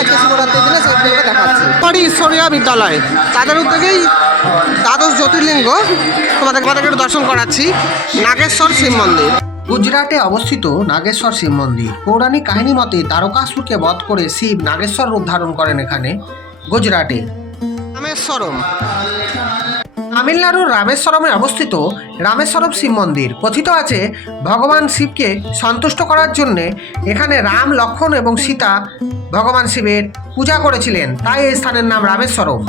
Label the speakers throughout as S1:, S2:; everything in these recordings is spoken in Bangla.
S1: আজকে শিবরাত্রির দিনে সেগুলো দেখাচ্ছি। বাড়ি ঈশ্বরিয়া বিদ্যালয়। তাদের উদ্যোগেই দ্বাদশ জ্যোতির্লিঙ্গ তোমাদের একটু দর্শন করাচ্ছি। নাগেশ্বর শিব মন্দির। গুজরাটে অবস্থিত নাগেশ্বর শিব মন্দির। পৌরাণিক কাহিনী মতে তারকাসুরকে বধ করে শিব নাগেশ্বর রূপ ধারণ করেন এখানে গুজরাটে। রামেশ্বরম। তামিলনাড়ুর রামেশ্বরমে অবস্থিত রামেশ্বরম শিব মন্দির। কথিত আছে, ভগবান শিবকে সন্তুষ্ট করার জন্যে এখানে রাম, লক্ষ্মণ এবং সীতা ভগবান শিবের পূজা করেছিলেন। তাই এই স্থানের নাম রামেশ্বরম।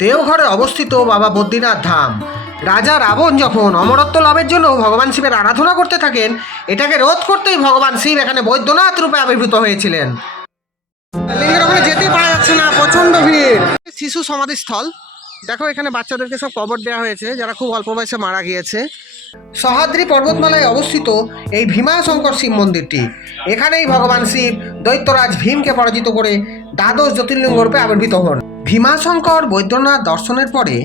S1: দেওঘরে অবস্থিত বাবা বদ্রীনাথ ধাম। রাজা রাবণ যখন অমরত্ব লাভের জন্য ভগবান শিবের আরাধনা করতে থাকেন, এটাকে রোধ করতেই ভগবান শিব এখানে বৈদ্যনাথ রূপে আবির্ভূত হয়েছিলেন। ওখানে যেতেই পারা যাচ্ছে না প্রচণ্ড ভিড়। শিশু সমাধিস্থল। দেখো এখানে বাচ্চাদেরকে সব কবর দেওয়া হয়েছে, যারা খুব অল্প বয়সে মারা গিয়েছে। সহাদ্রি পর্বতমালায় অবস্থিত এই ভীমাশঙ্কর শিব মন্দিরটি। এখানেই ভগবান শিব দৈত্যরাজ ভীমকে পরাজিত করে দ্বাদশ জ্যোতির্লিঙ্গ রূপে আবির্ভূত হন। ভীমাশঙ্কর বৈদ্যনাথ দর্শনের পরে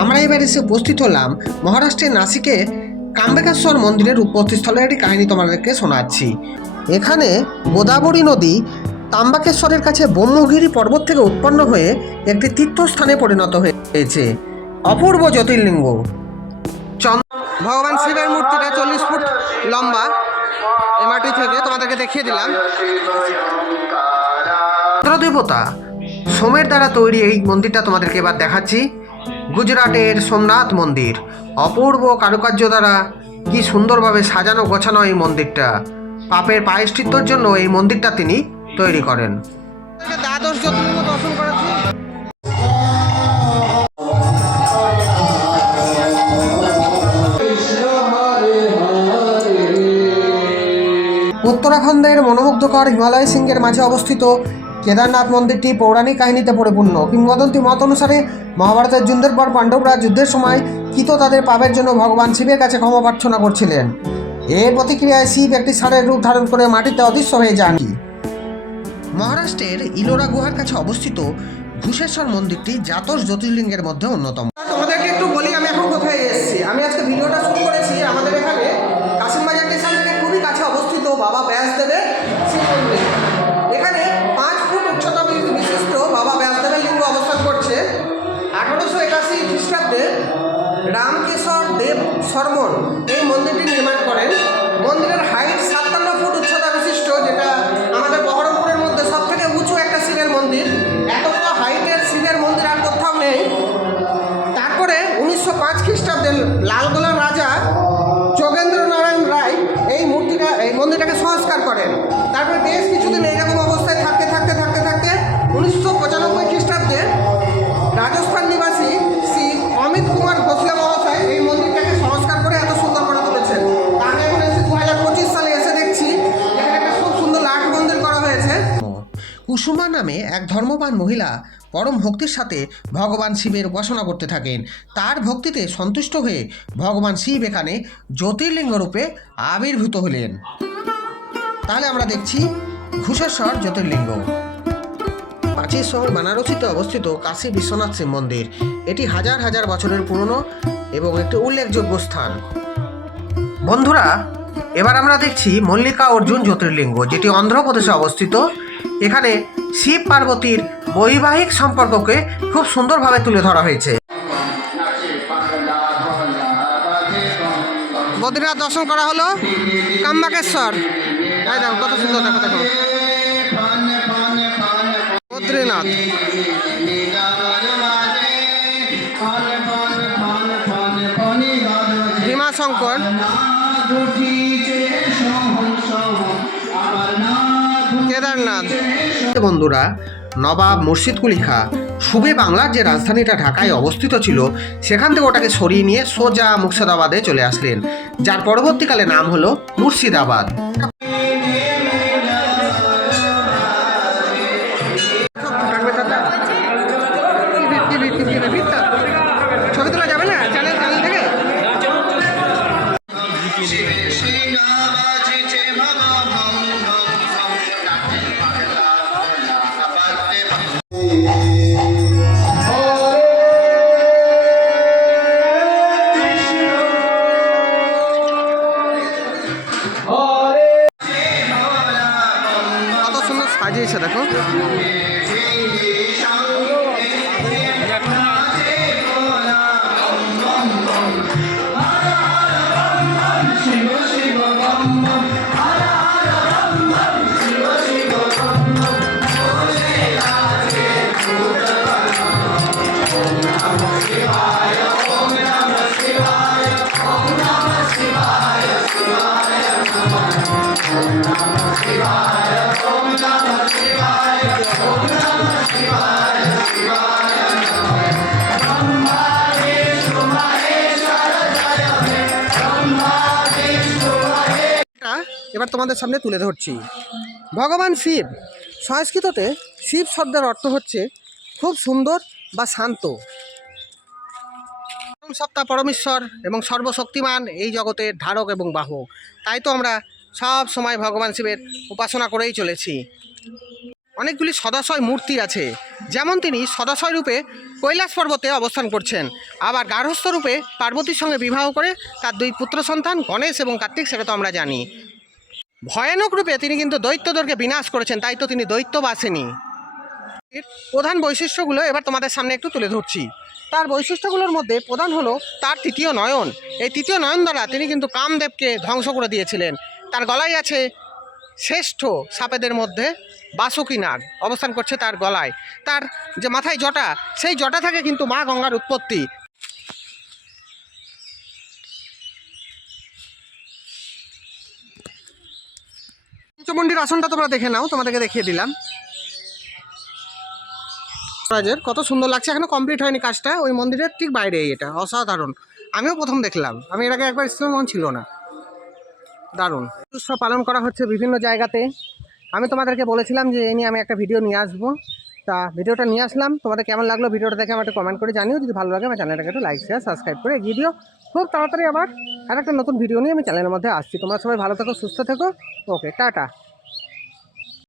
S1: আমরা এবার এসে উপস্থিত হলাম মহারাষ্ট্রের নাসিকে কাম্বেকেশ্বর মন্দিরের উপস্থিতস্থলের একটি কাহিনী তোমাদেরকে শোনাচ্ছি। এখানে গোদাবরী নদী তাম্বাকেশ্বরের কাছে ব্রহ্মগিরি পর্বত থেকে উৎপন্ন হয়ে একটি তীর্থস্থানে পরিণত হয়েছে। অপূর্ব জ্যোতির্লিঙ্গ। ভগবান শিবের মূর্তিটা চল্লিশ ফুট লম্বা। মাটি থেকে তোমাদেরকে দেখিয়ে দিলাম। দেবতা সোমের দ্বারা তৈরি এই মন্দিরটা তোমাদেরকে এবার দেখাচ্ছি। গুজরাটের সোমনাথ মন্দির। অপূর্ব কারুকার্য দ্বারা কি সুন্দরভাবে সাজানো গোছানো এই মন্দিরটা। পাপের পায়শ্চিত্তর জন্য এই মন্দিরটা তিনি তৈরি করেন। দ্বাদশ জ্যোতির্লিঙ্গ দর্শন করাচ্ছি উত্তরাখণ্ডের মনোমুগ্ধকর হিমালয় সিংহের মাঝে অবস্থিত কেদারনাথ মন্দিরটি পৌরাণিক কাহিনীতে পরিপূর্ণ। কিংবদন্তি মত অনুসারে মহাভারতের যুদ্ধের পর পাণ্ডবরা যুদ্ধের সময় কিত তাদের পাপের জন্য ভগবান শিবের কাছে ক্ষমা প্রার্থনা করছিলেন। এর প্রতিক্রিয়ায় শিব একটি সারের রূপ ধারণ করে মাটিতে অদৃশ্য হয়ে যান। মহারাষ্ট্রের ইলোরা গুহার কাছে অবস্থিত ঘুষেশ্বর মন্দিরটি জাতস জ্যোতির্লিঙ্গের মধ্যে অন্যতম। করেন। তারপরে বেশ কিছুদিন এইরকম অবস্থায় থাকতে থাকতে থাকতে থাকতে উনিশশো পঁচানব্বই খ্রিস্টাব্দে রাজস্থান নিবাসী শ্রী অমিত কুমার ভোসলে মহাশয় এই মন্দিরটাকে সংস্কার করে এত সুন্দর করে তুলেছেন। আমি এখন এসে দু হাজার পঁচিশ সালে এসে দেখছি এখানে একটা খুব সুন্দর লাট মন্দির করা হয়েছে। কুসুমা নামে এক ধর্মবান মহিলা পরম ভক্তির সাথে ভগবান শিবের উপাসনা করতে থাকেন। তার ভক্তিতে সন্তুষ্ট হয়ে ভগবান শিব এখানে জ্যোতির্লিঙ্গ রূপে আবির্ভূত হলেন। তাহলে আমরা দেখছি ঘুষেশ্বর জ্যোতির্লিঙ্গ। প্রাচীর শহর বানারসিতে অবস্থিত কাশী বিশ্বনাথ শিব মন্দির। এটি হাজার হাজার বছরের পুরনো এবং একটি উল্লেখযোগ্য স্থান। বন্ধুরা, এবার আমরা দেখছি মল্লিকা অর্জুন জ্যোতির্লিঙ্গ, যেটি অন্ধ্রপ্রদেশে অবস্থিত। এখানে শিব পার্বতীর বৈবাহিক সম্পর্ককে খুব সুন্দরভাবে তুলে ধরা হয়েছে। বদ্রীনাথ দর্শন করা হলো কাম্বাকেশ্বর। এই কত সুন্দর দেখো দেখো। বদ্রীনাথ। কেদারনাথ। বন্ধুরা, নবাব মুর্শিদ কুলি খা সুবে বাংলার যে রাজধানীটা ঢাকায় অবস্থিত ছিল, সেখান থেকে ওটাকে সরিয়ে নিয়ে সোজা মুর্শিদাবাদে চলে আসলেন, যার পরবর্তীকালে নাম হলো মুর্শিদাবাদ। সাজিয়েছে দেখো। এবার তোমাদের সামনে তুলে ধরছি। ভগবান শিব, সংস্কৃততে শিব শব্দের অর্থ হচ্ছে খুব সুন্দর বা শান্ত। সত্তা পরমেশ্বর এবং সর্বশক্তিমান এই জগতের ধারক এবং বাহক। তাই তো আমরা সব সময় ভগবান শিবের উপাসনা করেই চলেছি। অনেকগুলি সদাশয় মূর্তি আছে। যেমন তিনি সদাশয় রূপে কৈলাস পর্বতে অবস্থান করছেন। আবার গার্হস্থ রূপে পার্বতীর সঙ্গে বিবাহ করে তার দুই পুত্র সন্তান গণেশ এবং কার্তিক, সেটা তো আমরা জানি। ভয়ানক রূপে তিনি কিন্তু দৈত্যদেরকে বিনাশ করেছেন, তাই তো তিনি দৈত্য বাসেনি প্রধান বৈশিষ্ট্যগুলো এবার তোমাদের সামনে একটু তুলে ধরছি। তার বৈশিষ্ট্যগুলোর মধ্যে প্রধান হলো তার তৃতীয় নয়ন। এই তৃতীয় নয়ন দ্বারা তিনি কিন্তু কামদেবকে ধ্বংস করে দিয়েছিলেন। তার গলায় আছে শ্রেষ্ঠ সাপেদের মধ্যে বাসুকি নাগ। অবস্থান করছে তার গলায়। তার যে মাথায় জটা, সেই জটা থেকে কিন্তু মা গঙ্গার উৎপত্তি। পঞ্চমন্ডির আসনটা তোমরা দেখে নাও, তোমাদেরকে দেখিয়ে দিলাম। রাজের কত সুন্দর লাগছে, এখনও কমপ্লিট হয়নি কাজটা, ওই মন্দিরের ঠিক বাইরে এটা, অসাধারণ। আমিও প্রথম দেখলাম, আমি এর আগে একবার ইসলাম মন ছিল না। দারুণ। উৎসব পালন করা হচ্ছে বিভিন্ন জায়গাতে। আমি তোমাদেরকে বলেছিলাম যে এই নিয়ে আমি একটা ভিডিও নিয়ে আসব। তা ভিডিওটা নিয়ে আসলাম, তোমাদের কেমন লাগল ভিডিওটা দেখে আমার একটু কমেন্ট করে জানিও। যদি ভালো লাগে আমার চ্যানেলটাকে একটু লাইক শেয়ার সাবস্ক্রাইব করে এগিয়ে দিও। খুব তাড়াতাড়ি আবার আর একটা নতুন ভিডিও নিয়ে আমি চ্যানেলের মধ্যে আসছি। তোমরা সবাই ভালো থেকো, সুস্থ থেকো। Okay tata.